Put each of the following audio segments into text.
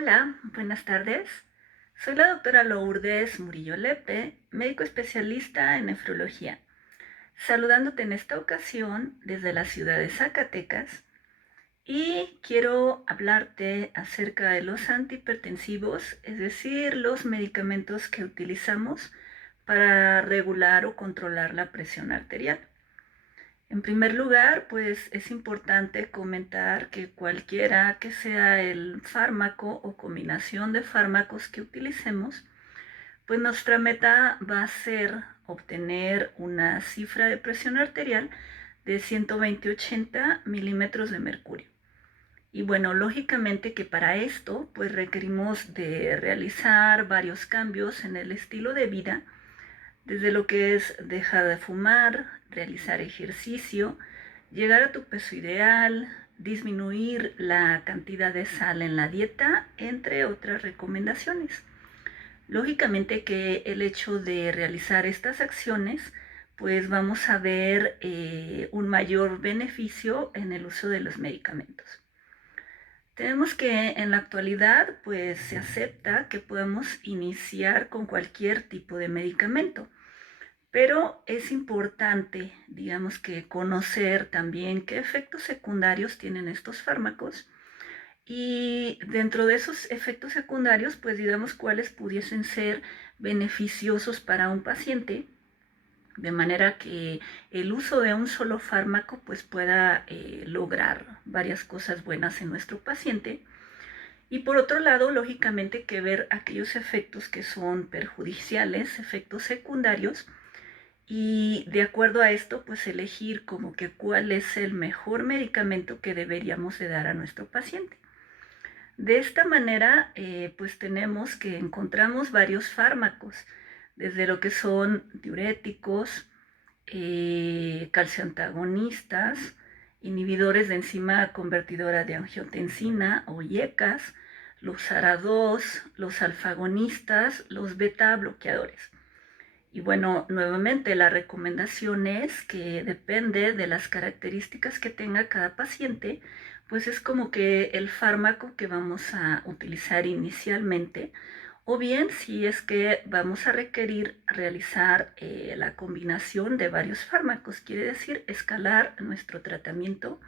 Hola, buenas tardes. Soy la doctora Lourdes Murillo Lepe, médico especialista en nefrología, saludándote en esta ocasión desde la ciudad de Zacatecas y quiero hablarte acerca de los antihipertensivos, es decir, los medicamentos que utilizamos para regular o controlar la presión arterial. En primer lugar, pues es importante comentar que cualquiera que sea el fármaco o combinación de fármacos que utilicemos, pues nuestra meta va a ser obtener una cifra de presión arterial de 120-80 milímetros de mercurio. Y bueno, lógicamente que para esto pues requerimos de realizar varios cambios en el estilo de vida, desde lo que es dejar de fumar, realizar ejercicio, llegar a tu peso ideal, disminuir la cantidad de sal en la dieta, entre otras recomendaciones. Lógicamente que el hecho de realizar estas acciones, pues vamos a ver un mayor beneficio en el uso de los medicamentos. Tenemos que en la actualidad, pues se acepta que podamos iniciar con cualquier tipo de medicamento. Pero es importante, digamos que conocer también qué efectos secundarios tienen estos fármacos y dentro de esos efectos secundarios, pues digamos cuáles pudiesen ser beneficiosos para un paciente, de manera que el uso de un solo fármaco pues pueda lograr varias cosas buenas en nuestro paciente. Y por otro lado, lógicamente que ver aquellos efectos que son perjudiciales, efectos secundarios, y de acuerdo a esto, pues elegir como que cuál es el mejor medicamento que deberíamos de dar a nuestro paciente. De esta manera, pues tenemos que encontramos varios fármacos, desde lo que son diuréticos, calcioantagonistas, inhibidores de enzima convertidora de angiotensina o IECAS, los ARA2, los alfagonistas, los beta bloqueadores. Y bueno, nuevamente la recomendación es que depende de las características que tenga cada paciente, pues es como que el fármaco que vamos a utilizar inicialmente, o bien si es que vamos a requerir realizar la combinación de varios fármacos, quiere decir escalar nuestro tratamiento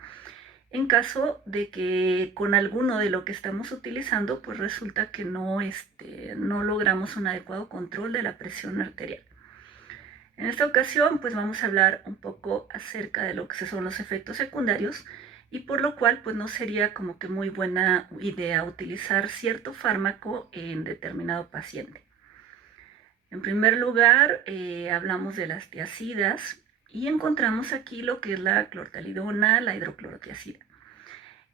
en caso de que con alguno de lo que estamos utilizando, pues resulta que no logramos un adecuado control de la presión arterial. En esta ocasión, pues vamos a hablar un poco acerca de lo que son los efectos secundarios y por lo cual, pues no sería como que muy buena idea utilizar cierto fármaco en determinado paciente. En primer lugar, hablamos de las tiazidas y encontramos aquí lo que es la clortalidona, la hidroclorotiazida.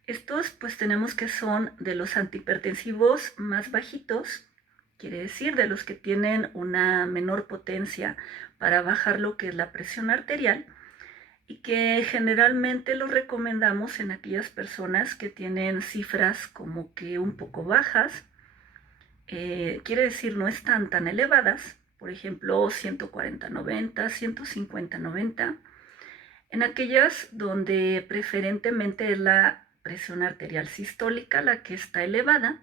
Estos, pues tenemos que son de los antihipertensivos más bajitos, quiere decir de los que tienen una menor potencia para bajar lo que es la presión arterial y que generalmente los recomendamos en aquellas personas que tienen cifras como que un poco bajas, quiere decir no están tan elevadas, por ejemplo 140-90, 150-90, en aquellas donde preferentemente es la presión arterial sistólica la que está elevada,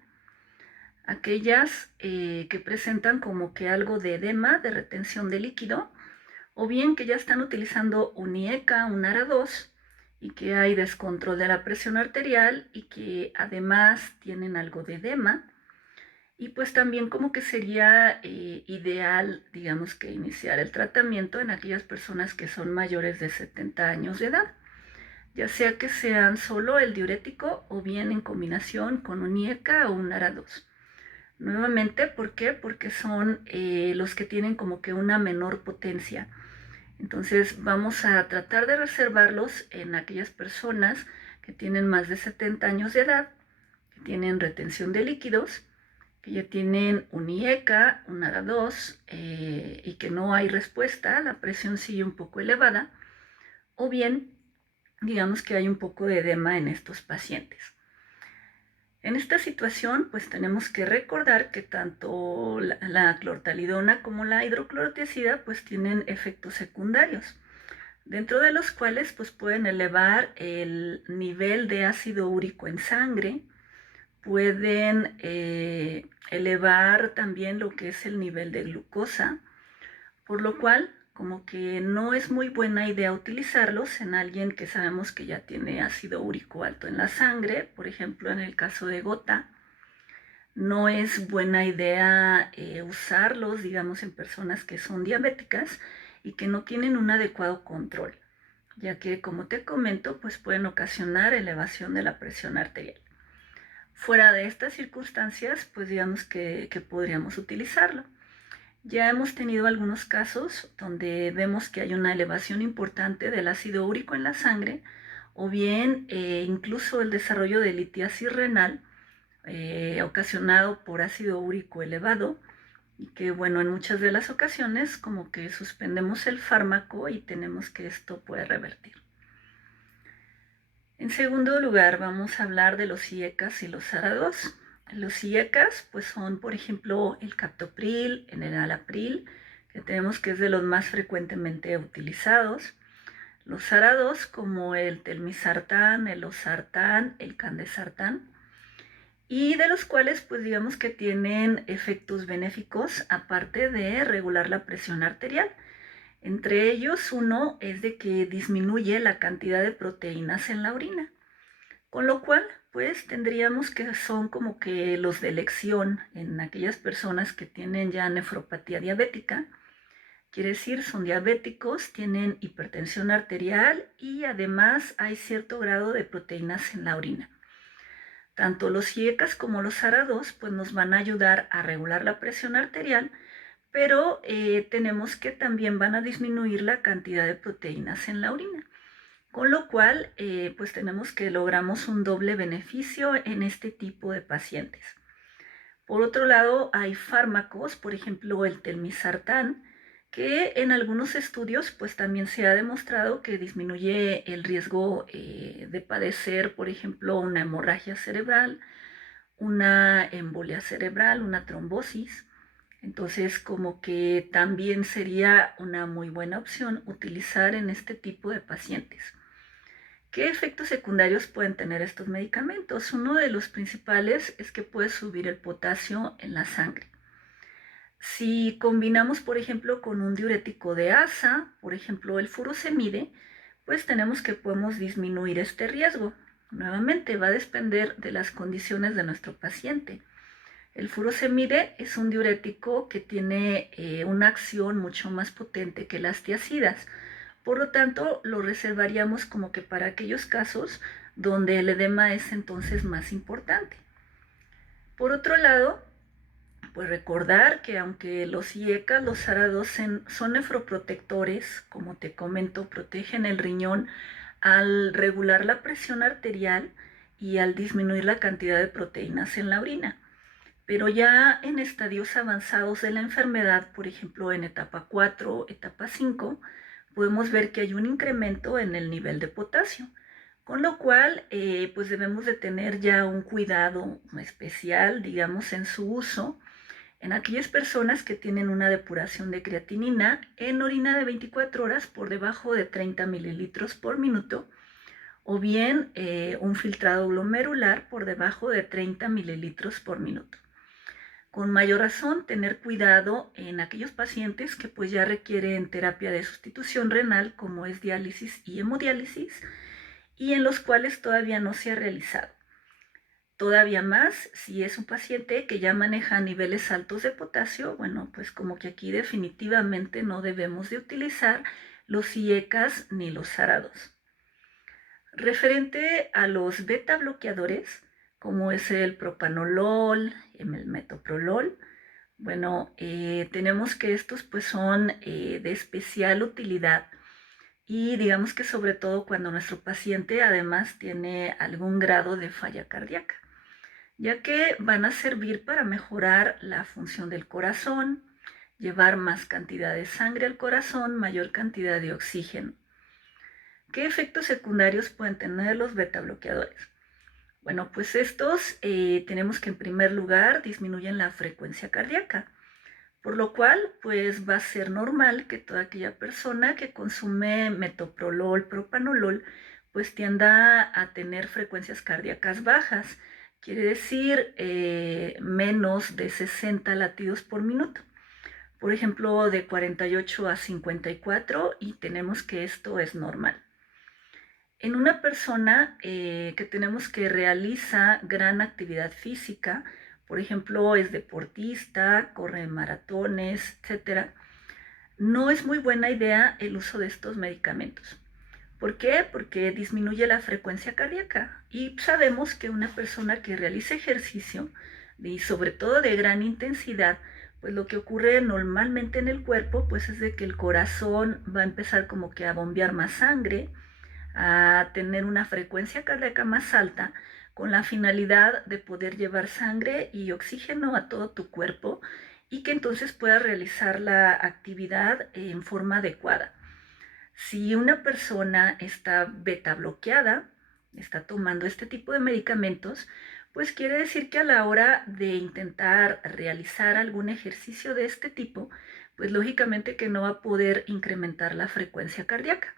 aquellas que presentan como que algo de edema, de retención de líquido, o bien que ya están utilizando un IECA, un ARA2, y que hay descontrol de la presión arterial y que además tienen algo de edema. Y pues también como que sería ideal, digamos, que iniciar el tratamiento en aquellas personas que son mayores de 70 años de edad, ya sea que sean solo el diurético o bien en combinación con un IECA o un ARA2. Nuevamente, ¿por qué? Porque son los que tienen como que una menor potencia. Entonces vamos a tratar de reservarlos en aquellas personas que tienen más de 70 años de edad, que tienen retención de líquidos, que ya tienen un IECA, un ARA2 y que no hay respuesta, la presión sigue un poco elevada, o bien digamos que hay un poco de edema en estos pacientes. En esta situación, pues tenemos que recordar que tanto la clortalidona como la hidroclorotiazida pues tienen efectos secundarios, dentro de los cuales pues pueden elevar el nivel de ácido úrico en sangre, pueden elevar también lo que es el nivel de glucosa, por lo cual como que no es muy buena idea utilizarlos en alguien que sabemos que ya tiene ácido úrico alto en la sangre, por ejemplo en el caso de gota. No es buena idea usarlos, digamos, en personas que son diabéticas y que no tienen un adecuado control, ya que, como te comento, pues pueden ocasionar elevación de la presión arterial. Fuera de estas circunstancias, pues digamos que podríamos utilizarlo. Ya hemos tenido algunos casos donde vemos que hay una elevación importante del ácido úrico en la sangre, o bien incluso el desarrollo de litiasis renal, ocasionado por ácido úrico elevado, y que bueno, en muchas de las ocasiones como que suspendemos el fármaco y tenemos que esto puede revertir. En segundo lugar, vamos a hablar de los IECAS y los ARA-2. Los IECAS pues son, por ejemplo, el captopril, el enalapril, que tenemos que es de los más frecuentemente utilizados. Los ARA-2 como el telmisartán, el losartán, el candesartán, y de los cuales pues digamos que tienen efectos benéficos aparte de regular la presión arterial. Entre ellos uno es de que disminuye la cantidad de proteínas en la orina, con lo cual pues tendríamos que son como que los de elección en aquellas personas que tienen ya nefropatía diabética. Quiere decir, son diabéticos, tienen hipertensión arterial y además hay cierto grado de proteínas en la orina. Tanto los IECAS como los ARA-2 pues nos van a ayudar a regular la presión arterial, pero tenemos que también van a disminuir la cantidad de proteínas en la orina, con lo cual pues tenemos que logramos un doble beneficio en este tipo de pacientes. Por otro lado, hay fármacos, por ejemplo el telmisartán, que en algunos estudios pues también se ha demostrado que disminuye el riesgo de padecer, por ejemplo, una hemorragia cerebral, una embolia cerebral, una trombosis. Entonces, como que también sería una muy buena opción utilizar en este tipo de pacientes. ¿Qué efectos secundarios pueden tener estos medicamentos? Uno de los principales es que puede subir el potasio en la sangre. Si combinamos, por ejemplo, con un diurético de asa, por ejemplo, el furosemide, pues tenemos que podemos disminuir este riesgo. Nuevamente, va a depender de las condiciones de nuestro paciente. El furosemide es un diurético que tiene una acción mucho más potente que las tiazidas. Por lo tanto, lo reservaríamos como que para aquellos casos donde el edema es entonces más importante. Por otro lado, pues recordar que aunque los IECA, los ARA-2 son nefroprotectores, como te comento, protegen el riñón al regular la presión arterial y al disminuir la cantidad de proteínas en la orina. Pero ya en estadios avanzados de la enfermedad, por ejemplo en etapa 4, etapa 5, podemos ver que hay un incremento en el nivel de potasio, con lo cual pues debemos de tener ya un cuidado especial, digamos, en su uso en aquellas personas que tienen una depuración de creatinina en orina de 24 horas por debajo de 30 mililitros por minuto, o bien un filtrado glomerular por debajo de 30 mililitros por minuto. Con mayor razón, tener cuidado en aquellos pacientes que pues ya requieren terapia de sustitución renal, como es diálisis y hemodiálisis, y en los cuales todavía no se ha realizado. Todavía más, si es un paciente que ya maneja niveles altos de potasio, bueno, pues como que aquí definitivamente no debemos de utilizar los IECAS ni los ARA-2. Referente a los beta bloqueadores, como es el propanolol, el metoprolol, bueno, tenemos que estos pues son de especial utilidad y digamos que sobre todo cuando nuestro paciente además tiene algún grado de falla cardíaca, ya que van a servir para mejorar la función del corazón, llevar más cantidad de sangre al corazón, mayor cantidad de oxígeno. ¿Qué efectos secundarios pueden tener los beta bloqueadores? Bueno, pues estos tenemos que en primer lugar disminuyen la frecuencia cardíaca, por lo cual pues va a ser normal que toda aquella persona que consume metoprolol, propanolol, pues tienda a tener frecuencias cardíacas bajas, quiere decir menos de 60 latidos por minuto. Por ejemplo, de 48 a 54 y tenemos que esto es normal. En una persona que tenemos que realiza gran actividad física, por ejemplo, es deportista, corre maratones, etcétera, no es muy buena idea el uso de estos medicamentos. ¿Por qué? Porque disminuye la frecuencia cardíaca y sabemos que una persona que realiza ejercicio y sobre todo de gran intensidad, pues lo que ocurre normalmente en el cuerpo pues es de que el corazón va a empezar como que a bombear más sangre, a tener una frecuencia cardíaca más alta con la finalidad de poder llevar sangre y oxígeno a todo tu cuerpo y que entonces puedas realizar la actividad en forma adecuada. Si una persona está beta bloqueada, está tomando este tipo de medicamentos, pues quiere decir que a la hora de intentar realizar algún ejercicio de este tipo, pues lógicamente que no va a poder incrementar la frecuencia cardíaca.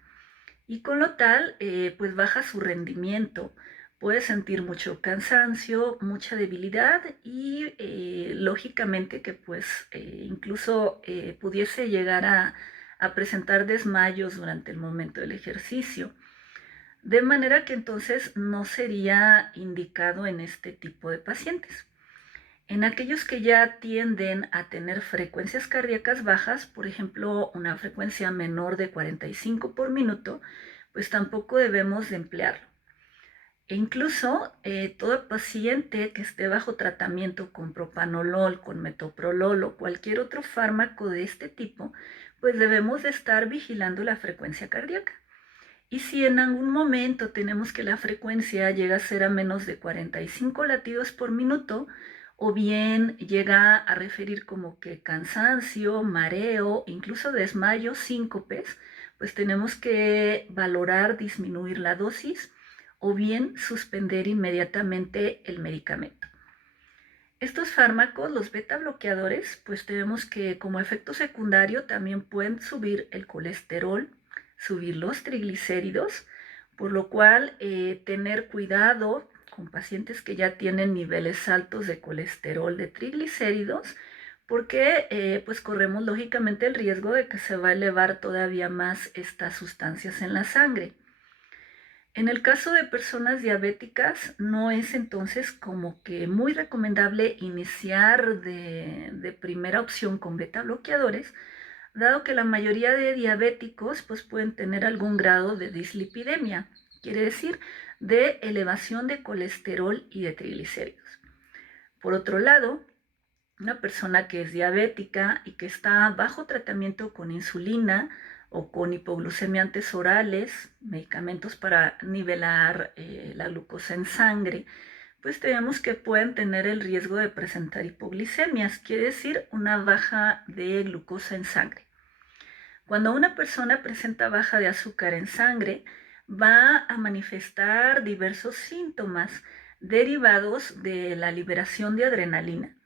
Y con lo tal, pues baja su rendimiento, puede sentir mucho cansancio, mucha debilidad y lógicamente que pues incluso pudiese llegar a presentar desmayos durante el momento del ejercicio. De manera que entonces no sería indicado en este tipo de pacientes. En aquellos que ya tienden a tener frecuencias cardíacas bajas, por ejemplo, una frecuencia menor de 45 por minuto, pues tampoco debemos de emplearlo. E incluso todo paciente que esté bajo tratamiento con propanolol, con metoprolol o cualquier otro fármaco de este tipo, pues debemos de estar vigilando la frecuencia cardíaca. Y si en algún momento tenemos que la frecuencia llega a ser a menos de 45 latidos por minuto, o bien llega a referir como que cansancio, mareo, incluso desmayo, síncopes, pues tenemos que valorar disminuir la dosis o bien suspender inmediatamente el medicamento. Estos fármacos, los beta bloqueadores, pues tenemos que como efecto secundario también pueden subir el colesterol, subir los triglicéridos, por lo cual tener cuidado con pacientes que ya tienen niveles altos de colesterol, de triglicéridos, porque pues corremos lógicamente el riesgo de que se va a elevar todavía más estas sustancias en la sangre. En el caso de personas diabéticas, no es entonces como que muy recomendable iniciar de primera opción con beta bloqueadores, dado que la mayoría de diabéticos pues, pueden tener algún grado de dislipidemia, quiere decir, de elevación de colesterol y de triglicéridos. Por otro lado, una persona que es diabética y que está bajo tratamiento con insulina o con hipoglucemiantes orales, medicamentos para nivelar la glucosa en sangre, pues tenemos que pueden tener el riesgo de presentar hipoglicemias, quiere decir una baja de glucosa en sangre. Cuando una persona presenta baja de azúcar en sangre, va a manifestar diversos síntomas derivados de la liberación de adrenalina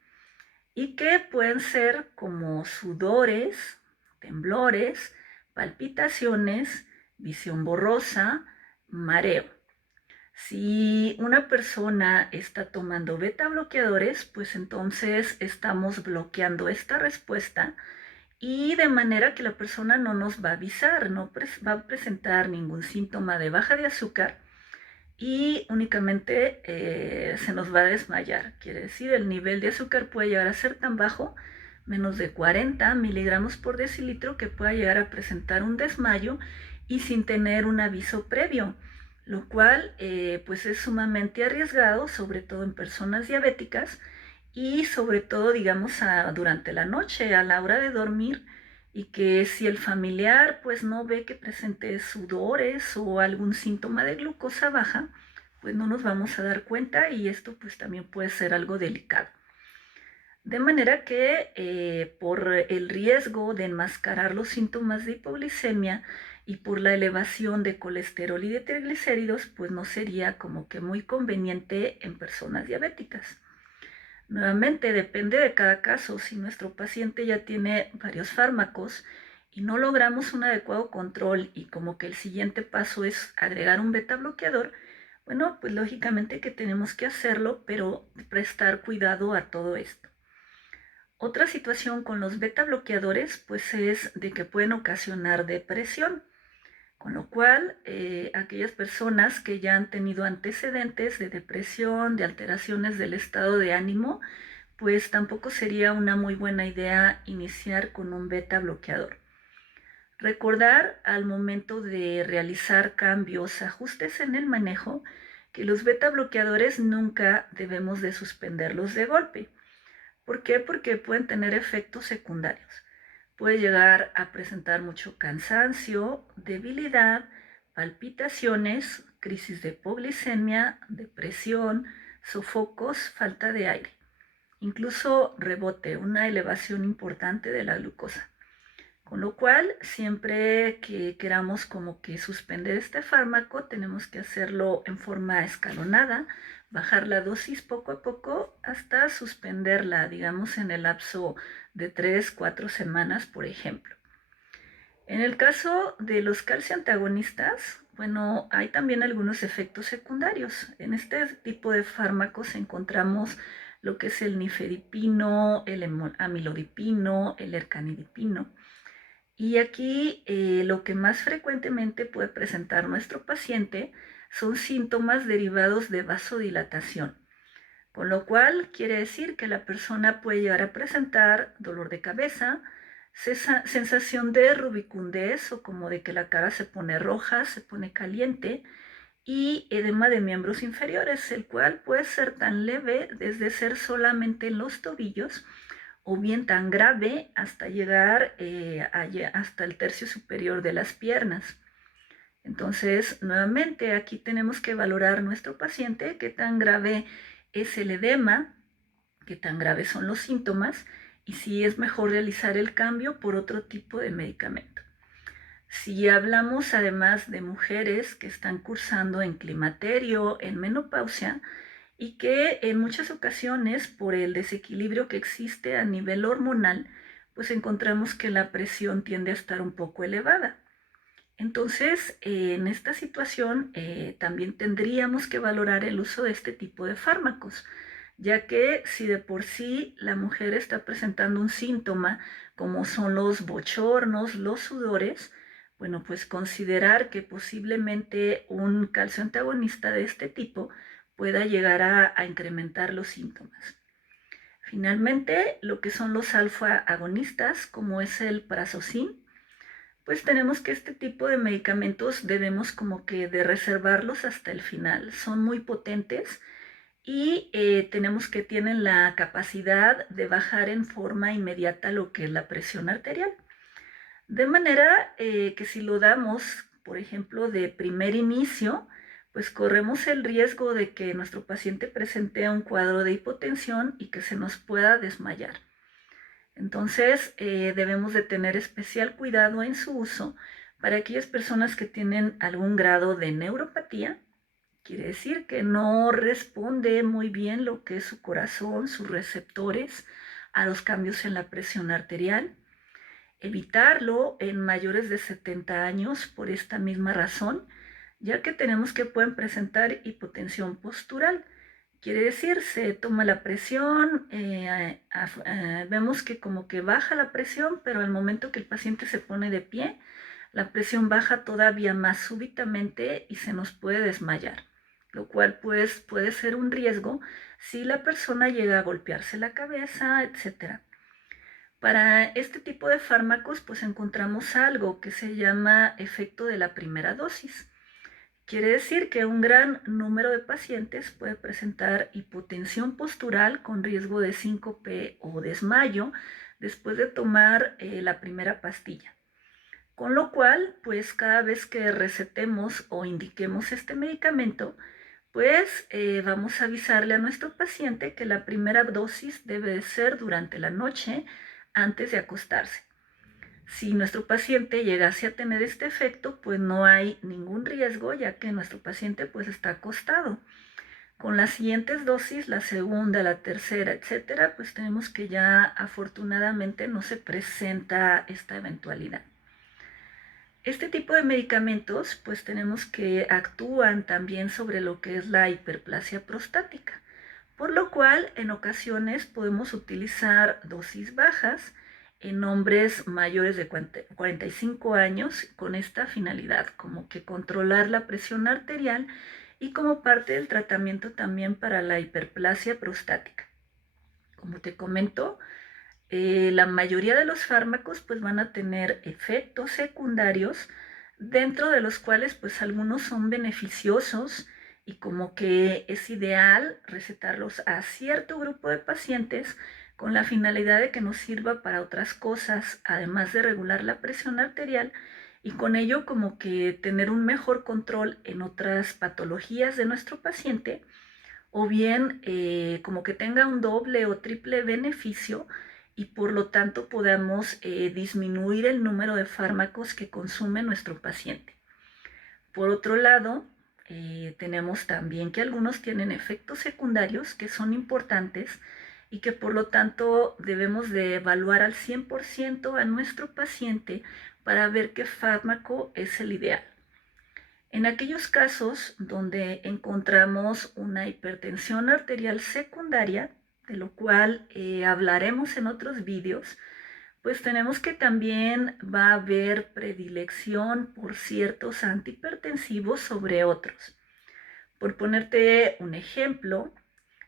y que pueden ser como sudores, temblores, palpitaciones, visión borrosa, mareo. Si una persona está tomando beta bloqueadores, pues entonces estamos bloqueando esta respuesta y de manera que la persona no nos va a avisar, no va a presentar ningún síntoma de baja de azúcar y únicamente se nos va a desmayar. Quiere decir, el nivel de azúcar puede llegar a ser tan bajo, menos de 40 miligramos por decilitro, que pueda llegar a presentar un desmayo y sin tener un aviso previo, lo cual pues es sumamente arriesgado, sobre todo en personas diabéticas y sobre todo, digamos, durante la noche, a la hora de dormir, y que si el familiar pues no ve que presente sudores o algún síntoma de glucosa baja, pues no nos vamos a dar cuenta y esto pues también puede ser algo delicado. De manera que por el riesgo de enmascarar los síntomas de hipoglicemia y por la elevación de colesterol y de triglicéridos, pues no sería como que muy conveniente en personas diabéticas. Nuevamente, depende de cada caso. Si nuestro paciente ya tiene varios fármacos y no logramos un adecuado control y como que el siguiente paso es agregar un beta bloqueador, Bueno, pues lógicamente que tenemos que hacerlo, pero prestar cuidado a todo esto. Otra situación con los beta bloqueadores, pues es de que pueden ocasionar depresión, con lo cual aquellas personas que ya han tenido antecedentes de depresión, de alteraciones del estado de ánimo, pues tampoco sería una muy buena idea iniciar con un beta bloqueador. Recordar al momento de realizar cambios, ajustes en el manejo, que los beta bloqueadores nunca debemos de suspenderlos de golpe. ¿Por qué? Porque pueden tener efectos secundarios. Puede llegar a presentar mucho cansancio, debilidad, palpitaciones, crisis de hipoglicemia, depresión, sofocos, falta de aire. Incluso rebote, una elevación importante de la glucosa. Con lo cual, siempre que queramos como que suspender este fármaco, tenemos que hacerlo en forma escalonada, bajar la dosis poco a poco hasta suspenderla, digamos, en el lapso de 3-4 semanas, por ejemplo. En el caso de los calcio antagonistas, bueno, hay también algunos efectos secundarios. En este tipo de fármacos encontramos lo que es el nifedipino, el amilodipino, el ercanidipino. Y aquí lo que más frecuentemente puede presentar nuestro paciente son síntomas derivados de vasodilatación, con lo cual quiere decir que la persona puede llegar a presentar dolor de cabeza, sensación de rubicundez o como de que la cara se pone roja, se pone caliente y edema de miembros inferiores, el cual puede ser tan leve desde ser solamente en los tobillos o bien tan grave hasta llegar hasta el tercio superior de las piernas. Entonces, nuevamente, aquí tenemos que valorar nuestro paciente, qué tan grave es el edema, qué tan graves son los síntomas y si es mejor realizar el cambio por otro tipo de medicamento. Si hablamos además de mujeres que están cursando en climaterio, en menopausia, y que en muchas ocasiones por el desequilibrio que existe a nivel hormonal, pues encontramos que la presión tiende a estar un poco elevada. Entonces, en esta situación también tendríamos que valorar el uso de este tipo de fármacos, ya que si de por sí la mujer está presentando un síntoma como son los bochornos, los sudores, bueno, pues considerar que posiblemente un calcio antagonista de este tipo pueda llegar a incrementar los síntomas. Finalmente, lo que son los alfa agonistas, como es el prazosin, pues tenemos que este tipo de medicamentos debemos como que de reservarlos hasta el final. Son muy potentes y tenemos que tienen la capacidad de bajar en forma inmediata lo que es la presión arterial. De manera que si lo damos, por ejemplo, de primer inicio, pues corremos el riesgo de que nuestro paciente presente un cuadro de hipotensión y que se nos pueda desmayar. Entonces, debemos de tener especial cuidado en su uso para aquellas personas que tienen algún grado de neuropatía. Quiere decir que no responde muy bien lo que es su corazón, sus receptores a los cambios en la presión arterial. Evitarlo en mayores de 70 años por esta misma razón, ya que tenemos que pueden presentar hipotensión postural. Quiere decir, se toma la presión, vemos que como que baja la presión, pero al momento que el paciente se pone de pie, la presión baja todavía más súbitamente y se nos puede desmayar, lo cual pues puede ser un riesgo si la persona llega a golpearse la cabeza, etc. Para este tipo de fármacos pues encontramos algo que se llama efecto de la primera dosis. Quiere decir que un gran número de pacientes puede presentar hipotensión postural con riesgo de síncope o desmayo después de tomar la primera pastilla. Con lo cual, pues cada vez que recetemos o indiquemos este medicamento, pues vamos a avisarle a nuestro paciente que la primera dosis debe de ser durante la noche antes de acostarse. Si nuestro paciente llegase a tener este efecto, pues no hay ningún riesgo, ya que nuestro paciente pues está acostado. Con las siguientes dosis, la segunda, la tercera, etcétera, pues tenemos que ya afortunadamente no se presenta esta eventualidad. Este tipo de medicamentos, pues tenemos que actúan también sobre lo que es la hiperplasia prostática, por lo cual en ocasiones podemos utilizar dosis bajas en hombres mayores de 45 años con esta finalidad, como que controlar la presión arterial y como parte del tratamiento también para la hiperplasia prostática. Como te comento, la mayoría de los fármacos pues van a tener efectos secundarios, dentro de los cuales pues algunos son beneficiosos y como que es ideal recetarlos a cierto grupo de pacientes con la finalidad de que nos sirva para otras cosas, además de regular la presión arterial y con ello como que tener un mejor control en otras patologías de nuestro paciente o bien como que tenga un doble o triple beneficio y por lo tanto podamos disminuir el número de fármacos que consume nuestro paciente. Por otro lado, tenemos también que algunos tienen efectos secundarios que son importantes y que por lo tanto debemos de evaluar al 100% a nuestro paciente para ver qué fármaco es el ideal. En aquellos casos donde encontramos una hipertensión arterial secundaria, de lo cual hablaremos en otros vídeos, pues tenemos que también va a haber predilección por ciertos antihipertensivos sobre otros. Por ponerte un ejemplo,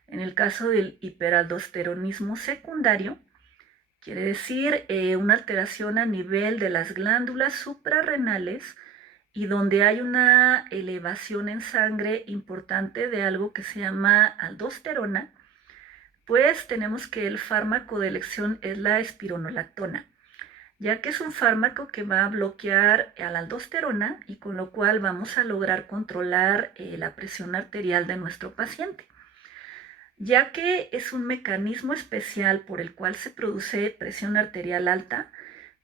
en el caso del hiperaldosteronismo secundario, quiere decir una alteración a nivel de las glándulas suprarrenales y donde hay una elevación en sangre importante de algo que se llama aldosterona, pues tenemos que el fármaco de elección es la espironolactona, ya que es un fármaco que va a bloquear a la aldosterona y con lo cual vamos a lograr controlar la presión arterial de nuestro paciente. Ya que es un mecanismo especial por el cual se produce presión arterial alta,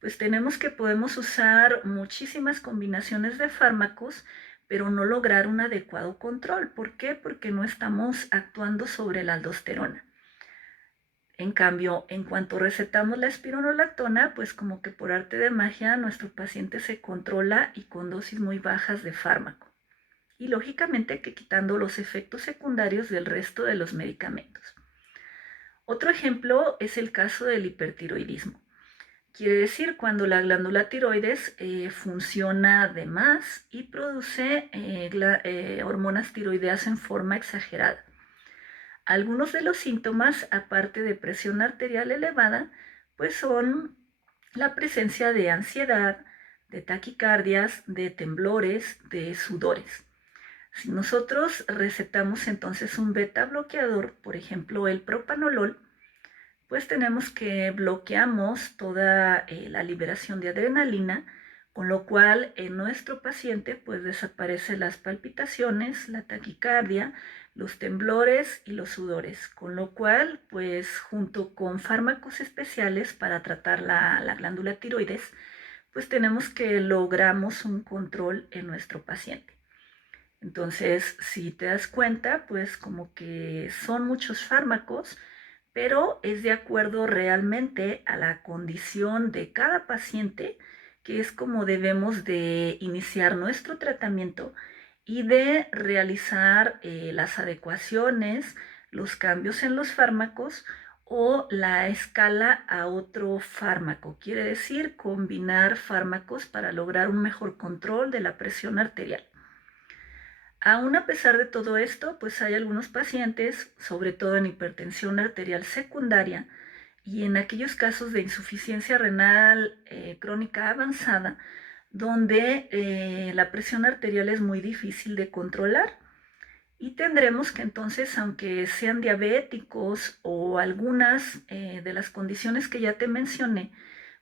pues tenemos que podemos usar muchísimas combinaciones de fármacos, pero no lograr un adecuado control. ¿Por qué? Porque no estamos actuando sobre la aldosterona. En cambio, en cuanto recetamos la espironolactona, pues como que por arte de magia nuestro paciente se controla y con dosis muy bajas de fármaco. Y lógicamente que quitando los efectos secundarios del resto de los medicamentos. Otro ejemplo es el caso del hipertiroidismo. Quiere decir cuando la glándula tiroides funciona de más y produce hormonas tiroideas en forma exagerada. Algunos de los síntomas, aparte de presión arterial elevada, pues son la presencia de ansiedad, de taquicardias, de temblores, de sudores. Si nosotros recetamos entonces un beta bloqueador, por ejemplo el propanolol, pues tenemos que bloqueamos toda la liberación de adrenalina, con lo cual en nuestro paciente pues desaparecen las palpitaciones, la taquicardia, los temblores y los sudores, con lo cual pues junto con fármacos especiales para tratar la glándula tiroides, pues tenemos que logramos un control en nuestro paciente. Entonces, si te das cuenta, pues como que son muchos fármacos, pero es de acuerdo realmente a la condición de cada paciente, que es como debemos de iniciar nuestro tratamiento y de realizar las adecuaciones, los cambios en los fármacos o la escala a otro fármaco. Quiere decir combinar fármacos para lograr un mejor control de la presión arterial. Aún a pesar de todo esto, pues hay algunos pacientes, sobre todo en hipertensión arterial secundaria y en aquellos casos de insuficiencia renal crónica avanzada, donde la presión arterial es muy difícil de controlar. Y tendremos que entonces, aunque sean diabéticos o algunas de las condiciones que ya te mencioné,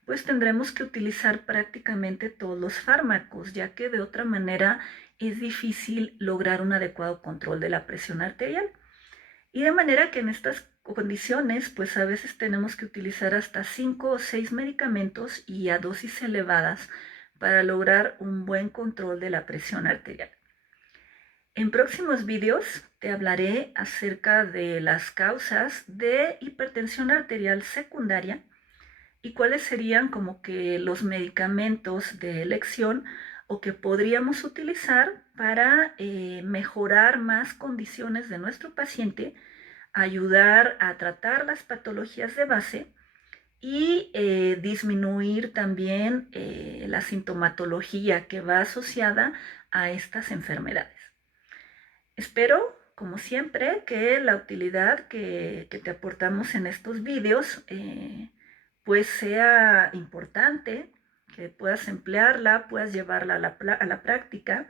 pues tendremos que utilizar prácticamente todos los fármacos, ya que de otra manera es difícil lograr un adecuado control de la presión arterial. Y de manera que en estas condiciones, pues a veces tenemos que utilizar hasta 5 o 6 medicamentos y a dosis elevadas para lograr un buen control de la presión arterial. En próximos vídeos te hablaré acerca de las causas de hipertensión arterial secundaria y cuáles serían como que los medicamentos de elección o que podríamos utilizar para mejorar más condiciones de nuestro paciente, ayudar a tratar las patologías de base y disminuir también la sintomatología que va asociada a estas enfermedades. Espero, como siempre, que la utilidad que te aportamos en estos vídeos pues sea importante, que puedas emplearla, puedas llevarla a la práctica.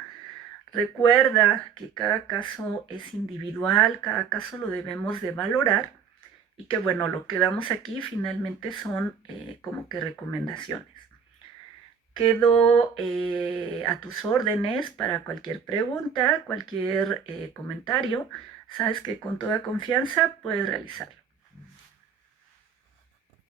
Recuerda que cada caso es individual, cada caso lo debemos de valorar y que bueno, lo que damos aquí finalmente son como que recomendaciones. Quedo a tus órdenes para cualquier pregunta, cualquier comentario. Sabes que con toda confianza puedes realizarlo.